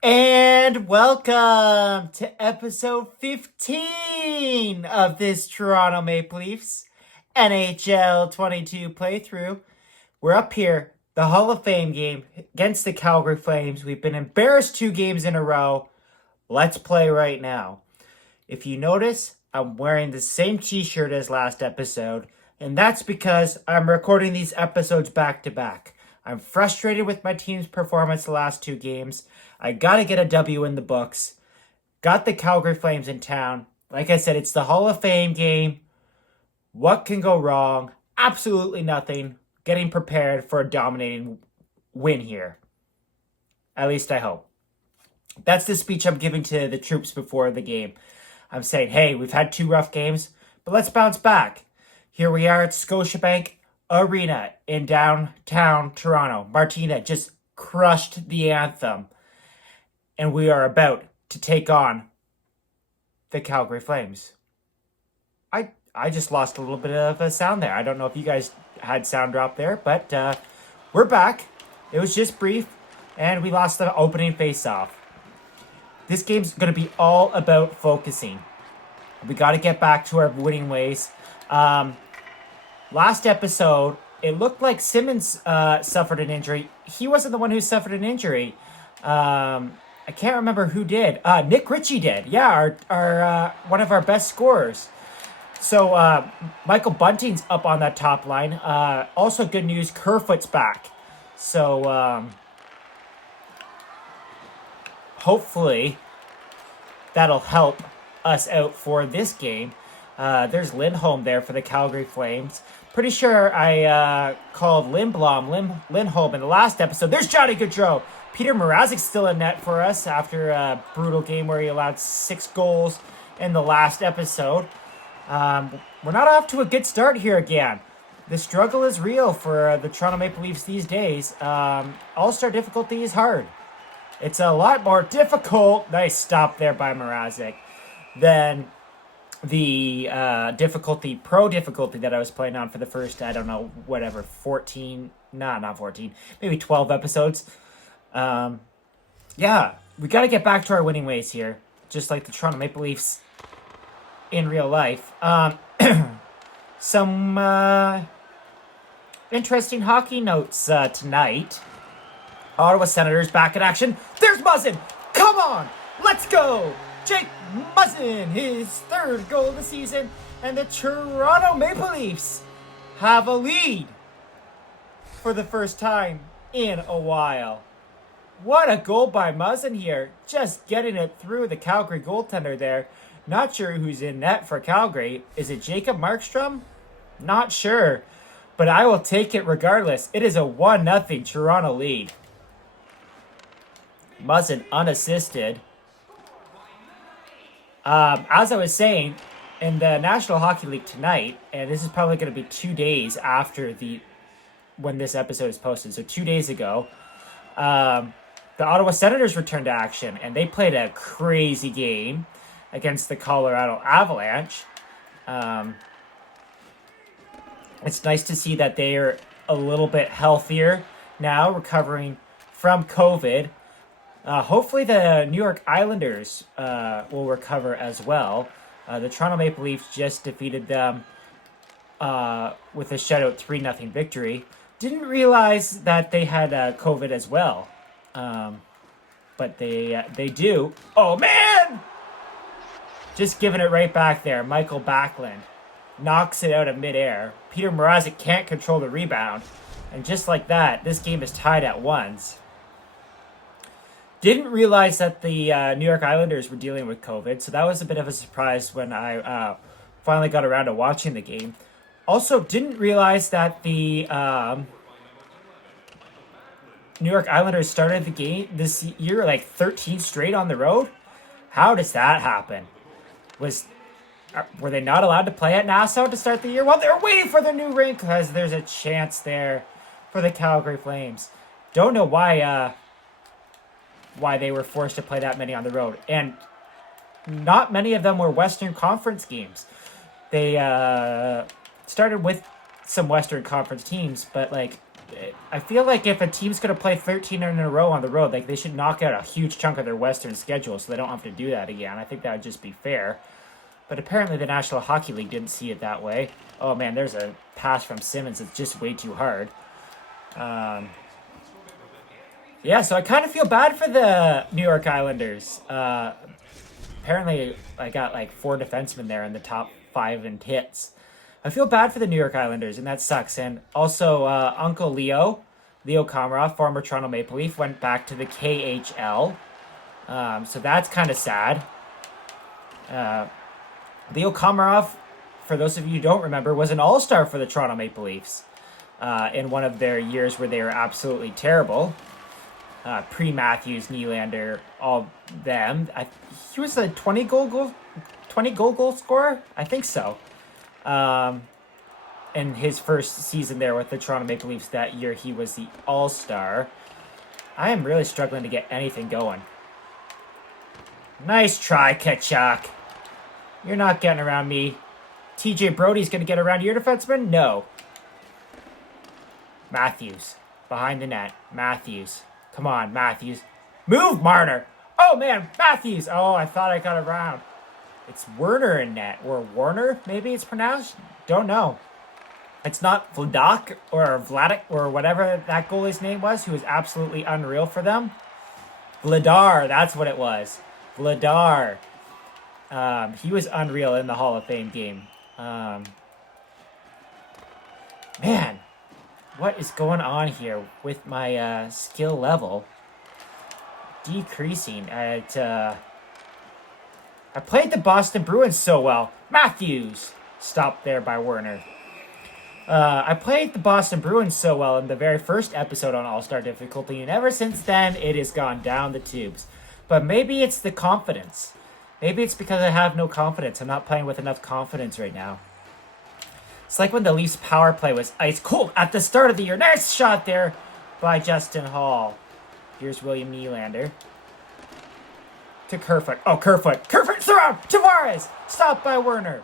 And welcome to episode 15 of this Toronto Maple Leafs NHL 22 playthrough. We're up here, the Hall of Fame game against the Calgary Flames. We've been embarrassed 2 games in a row. Let's play right now. If you notice, I'm wearing the same t-shirt as last episode, and that's because I'm recording these episodes back to back. I'm frustrated with my team's performance the last 2 games. I gotta get a W in the books. Got the Calgary Flames in town. Like I said, it's the Hall of Fame game. What can go wrong? Absolutely nothing. Getting prepared for a dominating win here. At least I hope. That's the speech I'm giving to the troops before the game. I'm saying, hey, we've had 2 rough games, but let's bounce back. Here we are at Scotiabank Arena in downtown Toronto. Martina just crushed the anthem. And we are about to take on the Calgary Flames. I just lost a little bit of a sound there. I don't know if you guys had sound drop there, but we're back. It was just brief, and we lost the opening face-off. This game's going to be all about focusing. We got to get back to our winning ways. Last episode, it looked like Simmons suffered an injury. He wasn't the one who suffered an injury. I can't remember who did. Nick Ritchie did. Yeah, our one of our best scorers. So Michael Bunting's up on that top line. Also good news, Kerfoot's back. So hopefully that'll help us out for this game. There's Lindholm there for the Calgary Flames. Pretty sure I called Lindholm in the last episode. There's Johnny Gaudreau. Peter Mrazek's still in net for us after a brutal game where he allowed 6 goals in the last episode. We're not off to a good start here again. The struggle is real for the Toronto Maple Leafs these days. All-star difficulty is hard. It's a lot more difficult, nice stop there by Mrazek, than the pro difficulty that I was playing on for the first, I don't know, whatever, 14, not 14, maybe 12 episodes. Yeah, we got to get back to our winning ways here, just like the Toronto Maple Leafs in real life. Some interesting hockey notes tonight. Ottawa Senators back in action. There's Muzzin! Come on! Let's go! Jake Muzzin, his 3rd goal of the season, and the Toronto Maple Leafs have a lead for the first time in a while. What a goal by Muzzin here. Just getting it through the Calgary goaltender there. Not sure who's in net for Calgary. Is it Jacob Markstrom? Not sure. But I will take it regardless. It is a 1-0 Toronto lead. Muzzin unassisted. As I was saying, in the National Hockey League tonight, and this is probably going to be 2 days after when this episode is posted, so 2 days ago, the Ottawa Senators returned to action, and they played a crazy game against the Colorado Avalanche. It's nice to see that they are a little bit healthier now, recovering from COVID. Hopefully the New York Islanders will recover as well. The Toronto Maple Leafs just defeated them with a shutout 3-0 victory. Didn't realize that they had COVID as well. But they do. Oh, man! Just giving it right back there. Michael Backlund knocks it out of midair. Peter Mrazek can't control the rebound. And just like that, this game is tied at 1-1. Didn't realize that the New York Islanders were dealing with COVID, so that was a bit of a surprise when I finally got around to watching the game. Also, didn't realize that the New York Islanders started the game this year like 13 straight on the road. How does that happen? Were they not allowed to play at Nassau to start the year? Well, they're waiting for the new rink because there's a chance there for the Calgary Flames. Don't know why they were forced to play that many on the road. And not many of them were Western Conference games. They started with some Western Conference teams, but like I feel like if a team's going to play 13 in a row on the road, like they should knock out a huge chunk of their Western schedule so they don't have to do that again. I think that would just be fair. But apparently the National Hockey League didn't see it that way. Oh man, there's a pass from Simmons that's just way too hard. Yeah, so I kind of feel bad for the New York Islanders. Apparently I got like 4 defensemen there in the top 5 in hits. I feel bad for the New York Islanders, and that sucks. And also, Uncle Leo Komarov, former Toronto Maple Leaf, went back to the KHL. So that's kind of sad. Leo Komarov, for those of you who don't remember, was an all-star for the Toronto Maple Leafs in one of their years where they were absolutely terrible. Pre-Matthews, Nylander, all them. He was a 20 goal scorer? I think so. In his first season there with the Toronto Maple Leafs that year, he was the all-star. I am really struggling to get anything going. Nice try, Tkachuk. You're not getting around me. TJ Brody's going to get around your defenseman? No. Matthews. Behind the net. Matthews. Come on, Matthews. Move, Marner. Oh, man. Matthews. Oh, I thought I got around. It's Werner in net. Or Warner, maybe it's pronounced. Don't know. It's not Vladak or Vladik or whatever that goalie's name was, who was absolutely unreal for them. Vladar, that's what it was. Vladar. He was unreal in the Hall of Fame game. Man, what is going on here with my skill level decreasing? I played the Boston Bruins so well. Matthews! Stopped there by Werner. I played the Boston Bruins so well in the very first episode on All-Star Difficulty, and ever since then, it has gone down the tubes. But maybe it's the confidence. Maybe it's because I have no confidence. I'm not playing with enough confidence right now. It's like when the Leafs power play was ice cold at the start of the year. Nice shot there by Justin Hall. Here's William Nylander. To Kerfoot. Oh, Kerfoot. Kerfoot thrown! Tavares! Stopped by Werner.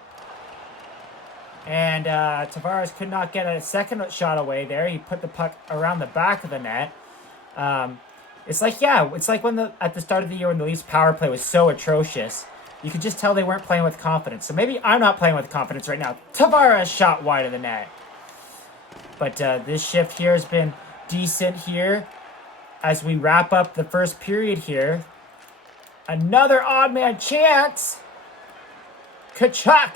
And Tavares could not get a second shot away there. He put the puck around the back of the net. It's like when at the start of the year when the Leafs power play was so atrocious, you could just tell they weren't playing with confidence. So maybe I'm not playing with confidence right now. Tavares shot wide of the net. But this shift here has been decent here. As we wrap up the first period here. Another odd man chance. Tkachuk.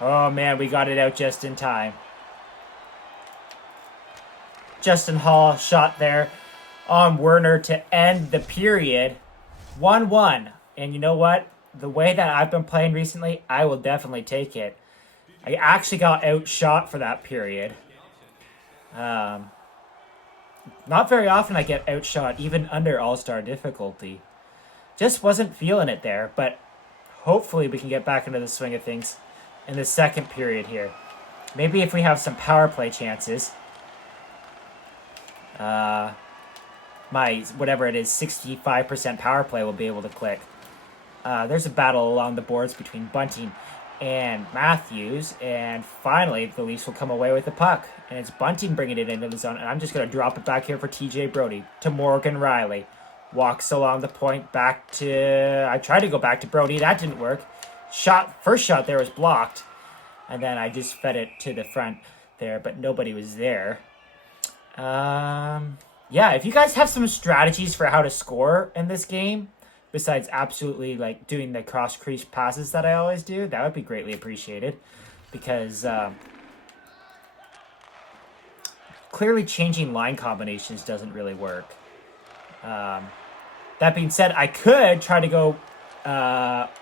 Oh man, we got it out just in time. Justin Hall shot there on Werner to end the period. 1-1. And you know what? The way that I've been playing recently, I will definitely take it. I actually got outshot for that period. Not very often I get outshot, even under All-Star difficulty. Just wasn't feeling it there, but hopefully we can get back into the swing of things in the second period here. Maybe if we have some power play chances. My, whatever it is, 65% power play will be able to click. There's a battle along the boards between Bunting and Matthews, and finally the Leafs will come away with the puck. And it's Bunting bringing it into the zone, and I'm just going to drop it back here for TJ Brody to Morgan Riley. Walks along the point back to... I tried to go back to Brody. That didn't work. First shot there was blocked. And then I just fed it to the front there, but nobody was there. Yeah, if you guys have some strategies for how to score in this game, besides absolutely like doing the cross-crease passes that I always do, that would be greatly appreciated. Because clearly changing line combinations doesn't really work. That being said, I could try to go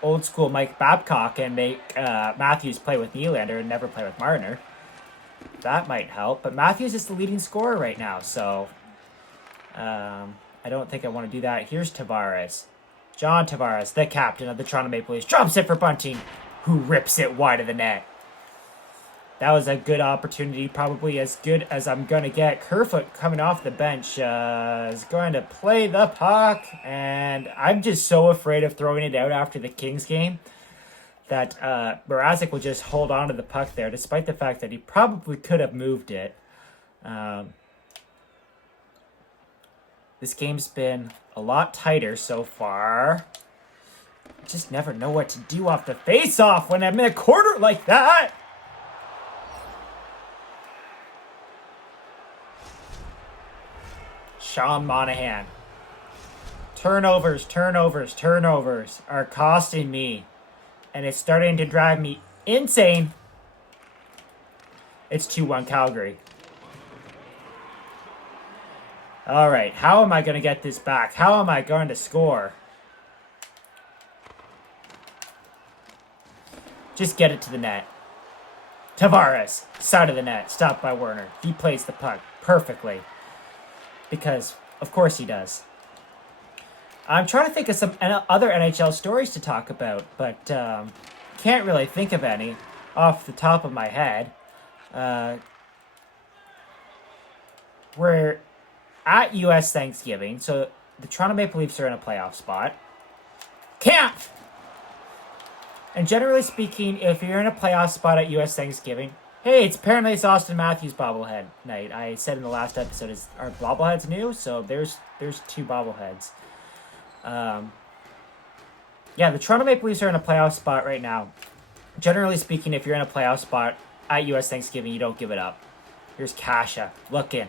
old school Mike Babcock and make Matthews play with Nylander and never play with Marner. That might help, but Matthews is the leading scorer right now, so I don't think I want to do that. Here's Tavares. John Tavares, the captain of the Toronto Maple Leafs, drops it for Bunting, who rips it wide of the net. That was a good opportunity, probably as good as I'm going to get. Kerfoot coming off the bench is going to play the puck, and I'm just so afraid of throwing it out after the Kings game that Mrazek will just hold on to the puck there, despite the fact that he probably could have moved it. This game's been a lot tighter so far. I just never know what to do off the face-off when I'm in a corner like that. Sean Monahan. Turnovers are costing me. And it's starting to drive me insane. It's 2-1 Calgary. All right, how am I going to get this back? How am I going to score? Just get it to the net. Tavares, side of the net, stopped by Werner. He plays the puck perfectly. Because, of course he does. I'm trying to think of some other NHL stories to talk about, but can't really think of any off the top of my head. We're at U.S. Thanksgiving, so the Toronto Maple Leafs are in a playoff spot. Camp! And generally speaking, if you're in a playoff spot at U.S. Thanksgiving, hey, it's Austin Matthews bobblehead night. I said in the last episode, are bobbleheads new? So there's 2 bobbleheads. Yeah, the Toronto Maple Leafs are in a playoff spot right now. Generally speaking, if you're in a playoff spot at U.S. Thanksgiving, you don't give it up. Here's Kasha looking.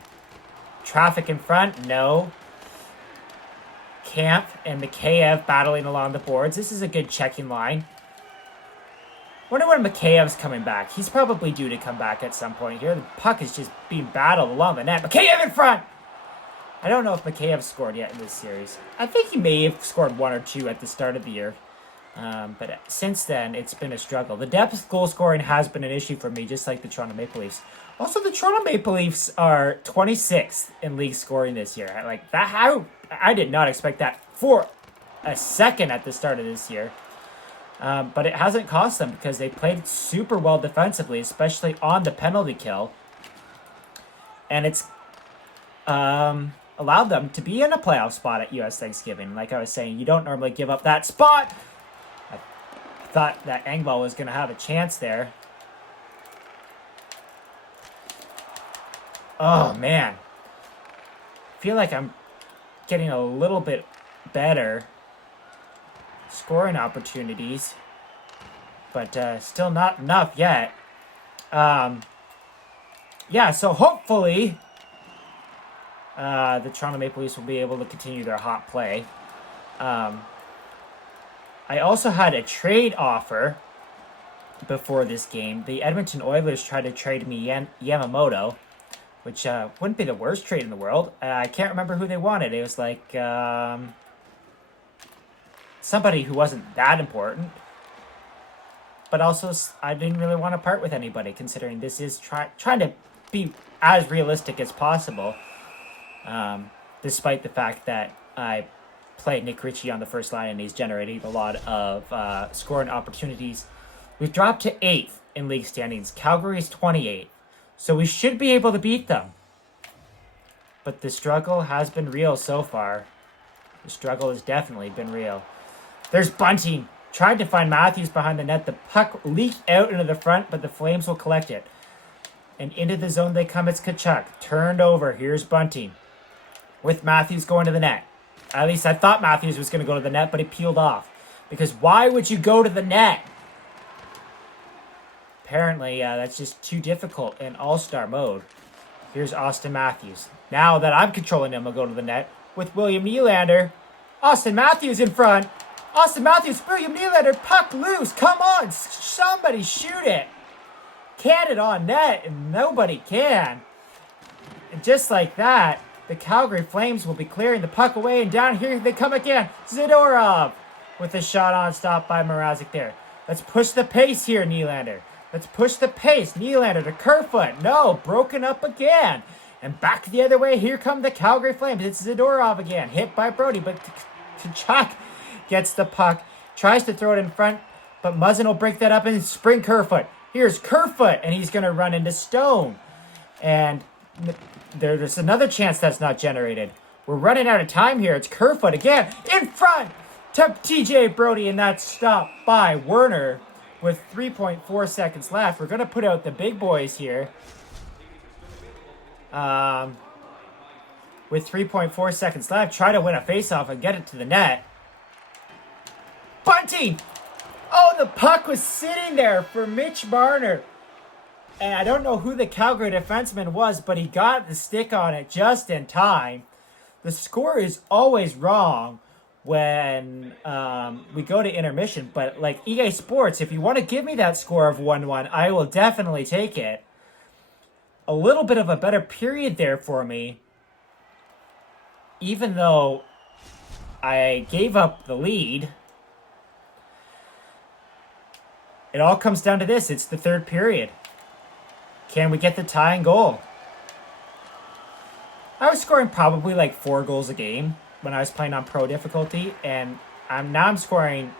Traffic in front? No. Camp and Mikheyev battling along the boards. This is a good checking line. Wonder when Mikheyev's coming back. He's probably due to come back at some point here. The puck is just being battled along the net. Mikheyev in front! I don't know if Mikheyev scored yet in this series. I think he may have scored 1 or 2 at the start of the year. But since then, it's been a struggle. The depth goal scoring has been an issue for me, just like the Toronto Maple Leafs. Also, the Toronto Maple Leafs are 26th in league scoring this year. Like that, I did not expect that for a second at the start of this year. But it hasn't cost them because they played super well defensively, especially on the penalty kill. And it's allowed them to be in a playoff spot at U.S. Thanksgiving. Like I was saying, you don't normally give up that spot. I thought that Engvall was going to have a chance there. Oh, man. I feel like I'm getting a little bit better scoring opportunities, but still not enough yet. Yeah, so hopefully the Toronto Maple Leafs will be able to continue their hot play. I also had a trade offer before this game. The Edmonton Oilers tried to trade me Yamamoto, which wouldn't be the worst trade in the world. I can't remember who they wanted. It was like somebody who wasn't that important. But also, I didn't really want to part with anybody, considering this is trying to be as realistic as possible. Despite the fact that I played Nick Ritchie on the first line and he's generating a lot of scoring opportunities. We've dropped to 8th in league standings. Calgary's 28th. So we should be able to beat them. But the struggle has been real so far. The struggle has definitely been real. There's Bunting. Tried to find Matthews behind the net. The puck leaked out into the front, but the Flames will collect it. And into the zone they come. It's Tkachuk. Turned over. Here's Bunting. With Matthews going to the net. At least I thought Matthews was going to go to the net, but he peeled off. Because why would you go to the net? Apparently, that's just too difficult in all-star mode. Here's Austin Matthews. Now that I'm controlling him, I'll go to the net with William Nylander. Austin Matthews in front. Austin Matthews, William Nylander, puck loose. Come on, somebody shoot it. Can it on net, and nobody can. And just like that, the Calgary Flames will be clearing the puck away, and down here they come again. Zadorov with a shot on, stopped by Mrazek there. Let's push the pace here, Nylander. Let's push the pace. Nylander to Kerfoot. No, broken up again. And back the other way. Here come the Calgary Flames. It's Zadorov again. Hit by Brody, but Tkachuk gets the puck. Tries to throw it in front, but Muzzin will break that up and spring Kerfoot. Here's Kerfoot, and he's going to run into Stone. And there's another chance that's not generated. We're running out of time here. It's Kerfoot again. In front to TJ Brody, and that's stopped by Werner. With 3.4 seconds left, we're going to put out the big boys here. With 3.4 seconds left, try to win a faceoff and get it to the net. Bunting! Oh, the puck was sitting there for Mitch Marner. And I don't know who the Calgary defenseman was, but he got the stick on it just in time. The score is always wrong when we go to intermission. But like EA Sports, if you want to give me that score of 1-1, I will definitely take it. A little bit of a better period there for me. Even though I gave up the lead. It all comes down to this. It's the third period. Can we get the tying goal? I was scoring probably like 4 goals a game when I was playing on pro difficulty, and I'm scoring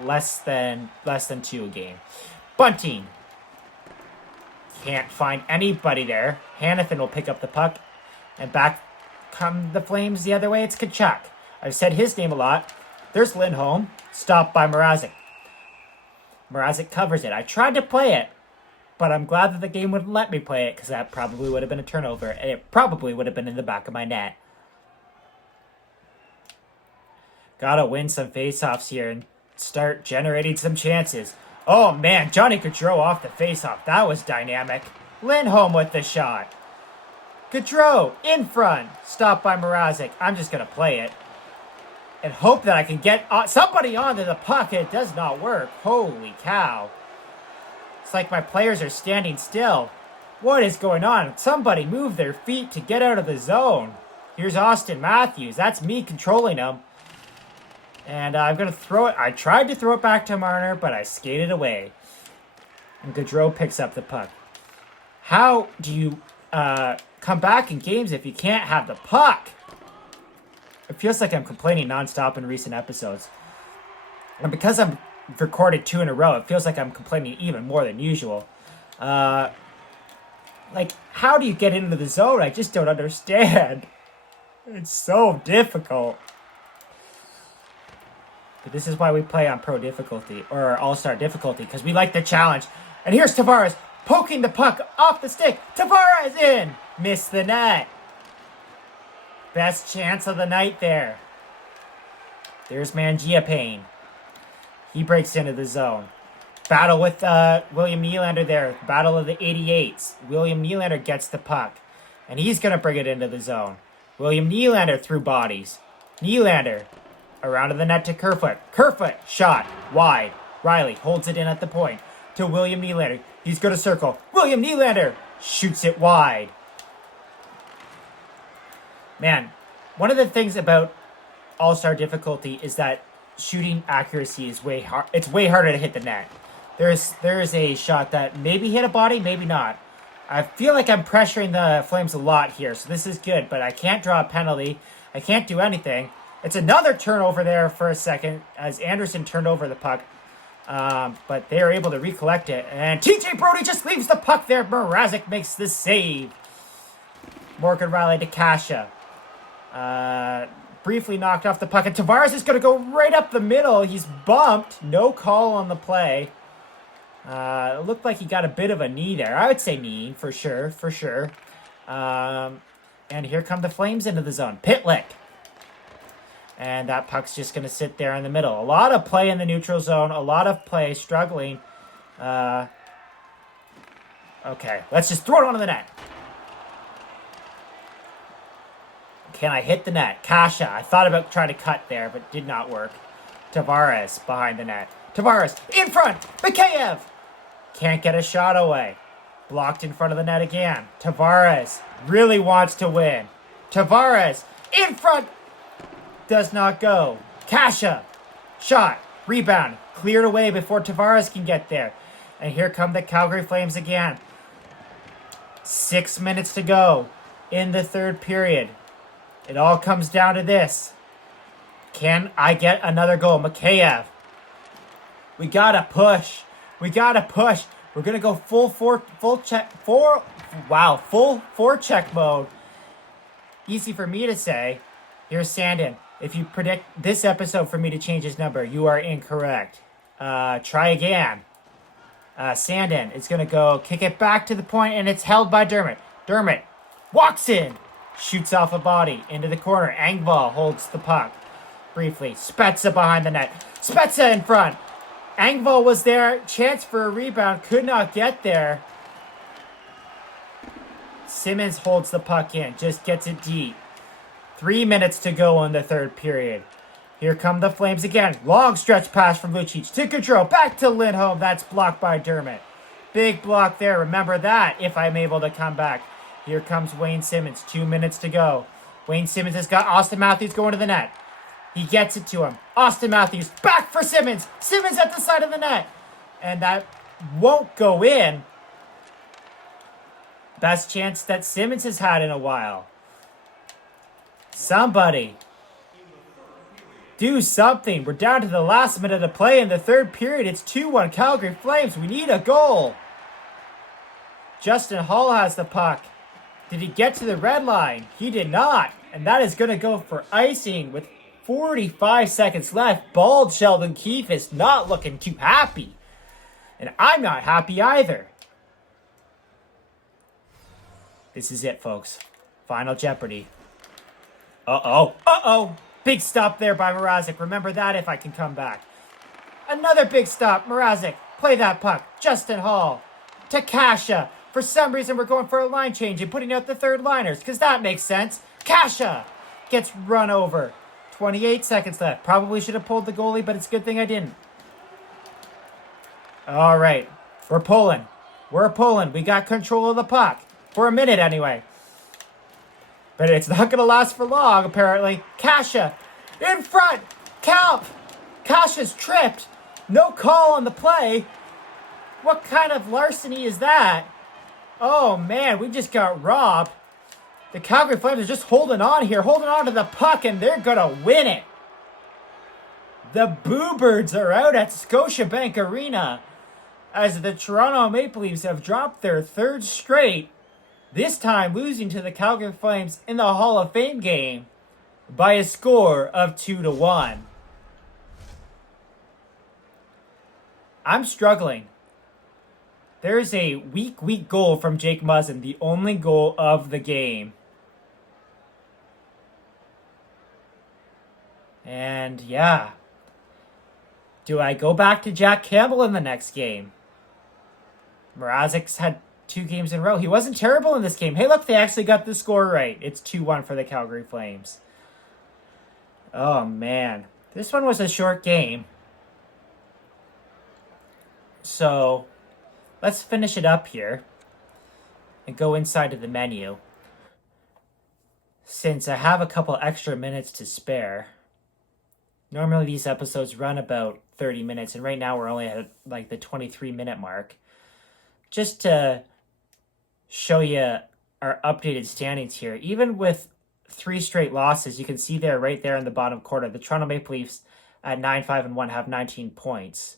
less than 2 a game. Bunting. Can't find anybody there. Hanifin will pick up the puck, and back come the Flames the other way. It's Tkachuk. I've said his name a lot. There's Lindholm, stopped by Mrazek. Mrazek covers it. I tried to play it, but I'm glad that the game wouldn't let me play it because that probably would have been a turnover, and it probably would have been in the back of my net. Gotta win some faceoffs here and start generating some chances. Oh man, Johnny Gaudreau off the faceoff. That was dynamic. Lindholm with the shot. Gaudreau in front. Stopped by Mrazek. I'm just gonna play it and hope that I can get somebody onto the puck. It does not work. Holy cow. It's like my players are standing still. What is going on? Somebody move their feet to get out of the zone. Here's Austin Matthews. That's me controlling him. And I'm going to throw it. I tried to throw it back to Marner, but I skated away. And Gaudreau picks up the puck. How do you come back in games if you can't have the puck? It feels like I'm complaining nonstop in recent episodes. And because I'm recorded 2 in a row, it feels like I'm complaining even more than usual. Like, how do you get into the zone? I just don't understand. It's so difficult. But this is why we play on pro difficulty, or all-star difficulty, because we like the challenge. And here's Tavares poking the puck off the stick. Tavares in! Missed the net. Best chance of the night there. There's Mangiapane. He breaks into the zone. Battle with William Nylander there. Battle of the 88s. William Nylander gets the puck. And he's going to bring it into the zone. William Nylander through bodies. Nylander around to the net to Kerfoot. Kerfoot shot wide. Riley holds it in at the point to William Nylander. He's going to circle. William Nylander shoots it wide. Man, one of the things about all-star difficulty is that shooting accuracy is way hard. It's way harder to hit the net. There is a shot that maybe hit a body, maybe not. I feel like I'm pressuring the Flames a lot here, so this is good, but I can't draw a penalty. I can't do anything. It's another turnover there for a second as Anderson turned over the puck, but they are able to recollect it. And TJ Brodie just leaves the puck there. Mrazek makes the save. Morgan Riley to Kasha. Briefly knocked off the puck, and Tavares is going to go right up the middle. He's bumped. No call on the play. It looked like he got a bit of a knee there. I would say knee, for sure. And here come the Flames into the zone. Pitlick. And that puck's just going to sit there in the middle. A lot of play in the neutral zone. A lot of play, struggling. Okay, let's just throw it onto the net. Can I hit the net? Kasha. I thought about trying to cut there, but did not work. Tavares behind the net. Tavares in front. Mikheyev. Can't get a shot away. Blocked in front of the net again. Tavares really wants to win. Tavares in front. Does not go. Kasha. Shot. Rebound. Cleared away before Tavares can get there. And here come the Calgary Flames again. 6 minutes to go in the third period. It all comes down to this. Can I get another goal? Mikheyev. We gotta push. We're gonna go full forecheck mode. Easy for me to say. Here's Sandin. If you predict this episode for me to change his number, you are incorrect. Try again. Sandin is gonna go kick it back to the point, and it's held by Dermott. Dermott Walks in. Shoots off a body. Into the corner. Engvall holds the puck. Briefly. Spezza behind the net. Spezza in front. Engvall was there. Chance for a rebound. Could not get there. Simmonds holds the puck in. Just gets it deep. 3 minutes to go in the third period. Here come the Flames again. Long stretch pass from Lucic to Gaudreau. Back to Lindholm. That's blocked by Dermott. Big block there. Remember that if I'm able to come back. Here comes Wayne Simmonds. 2 minutes to go. Wayne Simmonds has got Austin Matthews going to the net. He gets it to him. Austin Matthews back for Simmonds. Simmonds at the side of the net. And that won't go in. Best chance that Simmonds has had in a while. Somebody do something. We're down to the last minute of play in the third period. It's 2-1 Calgary Flames. We need a goal. Justin Holl has the puck. Did he get to the red line? He did not. And that is going to go for icing with 45 seconds left. Bald Sheldon Keefe is not looking too happy. And I'm not happy either. This is it, folks. Final Jeopardy. Uh-oh. Uh-oh. Big stop there by Mrazek. Remember that if I can come back. Another big stop. Mrazek. Play that puck. Justin Holl. To Kasha. For some reason, we're going for a line change and putting out the third liners, because that makes sense. Kasha gets run over. 28 seconds left. Probably should have pulled the goalie, but it's a good thing I didn't. All right. We're pulling. We're pulling. We got control of the puck. For a minute, anyway. But it's not going to last for long, apparently. Kasha in front. Kalp. Kasha's tripped. No call on the play. What kind of larceny is that? Oh, man, we just got robbed. The Calgary Flames are just holding on here, holding on to the puck, and they're going to win it. The Boo Birds are out at Scotiabank Arena as the Toronto Maple Leafs have dropped their third straight, this time losing to the Calgary Flames in the Hall of Fame game by a score of 2-1. I'm struggling. There's a weak goal from Jake Muzzin, the only goal of the game. And yeah. Do I go back to Jack Campbell in the next game? Mrazek's had 2 games in a row. He wasn't terrible in this game. Hey, look, they actually got the score right. It's 2-1 for the Calgary Flames. Oh, man. This one was a short game. So, let's finish it up here and go inside of the menu. Since I have a couple extra minutes to spare. Normally these episodes run about 30 minutes, and right now we're only at like the 23-minute mark. Just to show you our updated standings here. Even with 3 straight losses, you can see there, right there in the bottom corner, the Toronto Maple Leafs at 9-5-1 have 19 points.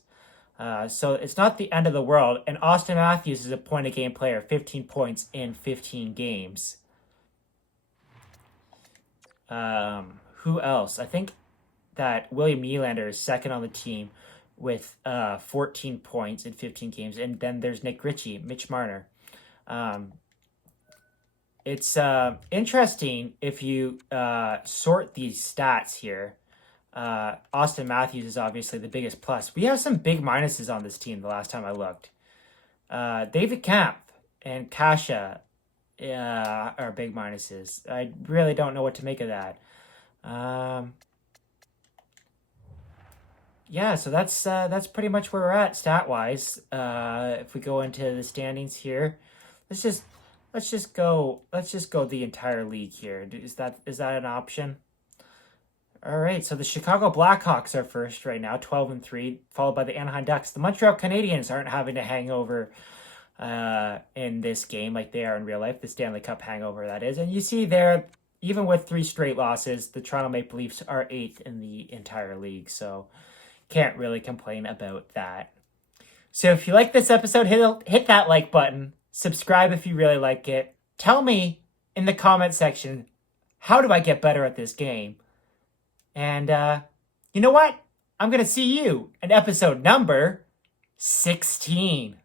So it's not the end of the world. And Austin Matthews is a point-a-game player, 15 points in 15 games. Who else? I think that William Nylander is second on the team with 14 points in 15 games. And then there's Nick Ritchie, Mitch Marner. It's interesting if you sort these stats here. Austin Matthews is obviously the biggest plus. We have some big minuses on this team the last time I looked. David Kampf and Kasha are big minuses. I really don't know what to make of that. Yeah, so that's pretty much where we're at stat-wise. If we go into the standings here, let's just go the entire league here. Is that an option? All right, so the Chicago Blackhawks are first right now, 12-3, followed by the Anaheim Ducks. The Montreal Canadiens aren't having a hangover in this game like they are in real life, the Stanley Cup hangover, that is. And you see there, even with 3 straight losses, the Toronto Maple Leafs are 8th in the entire league, so can't really complain about that. So if you like this episode, hit that like button, subscribe if you really like it. Tell me in the comment section, how do I get better at this game? And you know what? I'm going to see you in episode number 16.